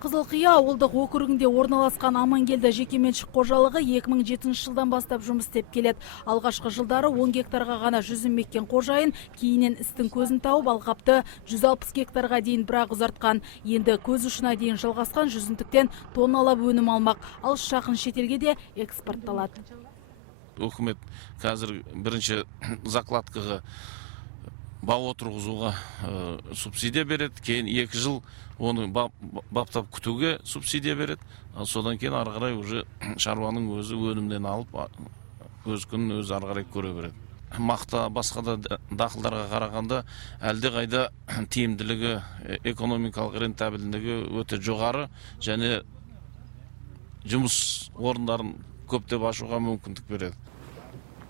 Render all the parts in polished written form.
Қызылқия ауылдық округінде орналасқан Амангелді жекеменшік қожалығы 2007 жылдан бастап жұмыс істеп келеді. Алғашқы жылдары 10 гектарға ғана жүзім еккен қожайын кейіннен істің көзін тауып алқапты 160 гектарға дейін бірақ ұзартқан. Енді көз ұшына дейін жалғасқан жүзімдіктен тонналап өнім алмақ. Алыс жақын шетелге де экспортталады. Өкімет қазір бірінші закладкаға бау отырғызуға субсидия береді, кейін 2 жыл оны баптап күтуге субсидия береді. Содан кейін ары қарай уже шаруаның өзі өнімден алып, өз күнін өзі ары қарай көре береді. Мақта басқа да дақылдарға қарағанда әлде қайда тиімділігі, экономикалық рентабелдігі өте жоғары және жұмыс орындарын көптеп ашуға мүмкіндік береді.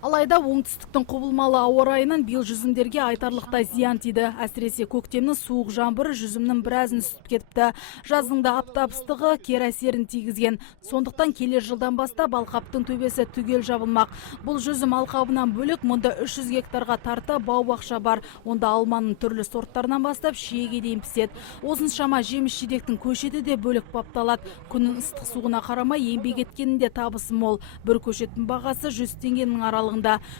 Алайда оңтүстіктің құбылмалы ауа райынан биыл жүзімдерге айтарлықтай зиян тиді. Әсіресе көктемнің суық жаңбыры жүзімнің біразын үсіп кетіпті. Жаздыңда аптап ыстығы кері әсерін тигізген. Сондықтан келер жылдан бастап алқаптың төбесі түгел жабылмақ. Бұл жүзім алқабынан бөлек мұнда 300 гектарға тарта бау-бақша бар. Онда алманың түрлі сорттарынан бастап шиеге дейін піседі. Осыншама жеміс-жидектің көшеті де бөлек бапталады. Күннің ыстық суығына қарамай еңбек еткенінде табысы мол. Бір көшеттің бағасы 100 теңгенің аралығында.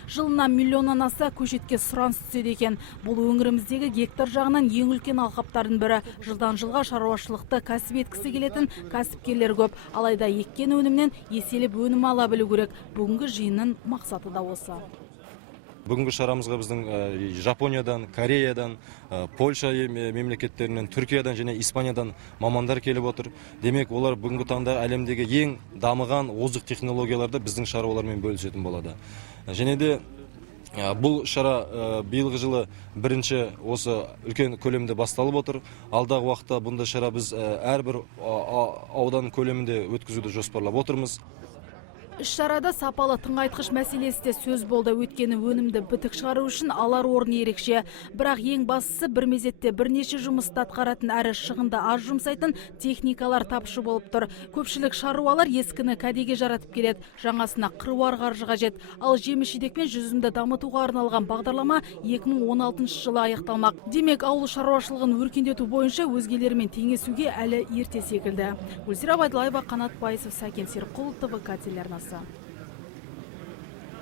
Жылына миллионнан аса көшетке сұраныс түседі екен. Бұл өңіріміздегі гектар жағынан ең үлкен алқаптардың бірі. Жылдан жылға шаруашылықты кәсіп еткісі келетін кәсіпкерлер көп. Алайда еккен өнімнен еселеп өнім ала білу керек. Бүгінгі жиынның мақсаты да осы. Бүгінгі шарамызға біздің Жапониядан, Кореядан, Польша мемлекеттерінен, Түркиядан және Испаниядан мамандар келіп отыр. Демек, олар бүгінгі таңда әлемдегі ең дамыған озық технологияларды біздің шаруалармен бөлісетін болады. Және де бұл шара биылғы жылы бірінші осы үлкен көлемде басталып отыр. Алдағы уақытта бұндай шара біз әрбір аудан көлемінде өткізуді жоспарлап отырмыз. Іс-шарада сапалы тыңайтқыш мәселесі де сөз болды. Өйткені өнімді бітік шығару үшін алар орны ерекше. Бірақ ең бастысы бір мезетте бірнеше жұмысты атқаратын әрі шығынды аз жұмсайтын техникалар тапшы болып тұр. Көпшілік шаруалар ескіні кәдеге жаратып келеді. Жаңасына қыруар қаржы қажет. Ал жеміс-жидек пен жүзімді дамытуға арналған бағдарлама 2016 жылы аяқталмақ. Демек, ауыл шаруашылығын өркендету бойынша өзгелермен теңесуге әлі ерте секілді. Гүлзира Байдуллаева, Қанат Байысов, Сәкен Серікқұлов, ТВК телеарнасы.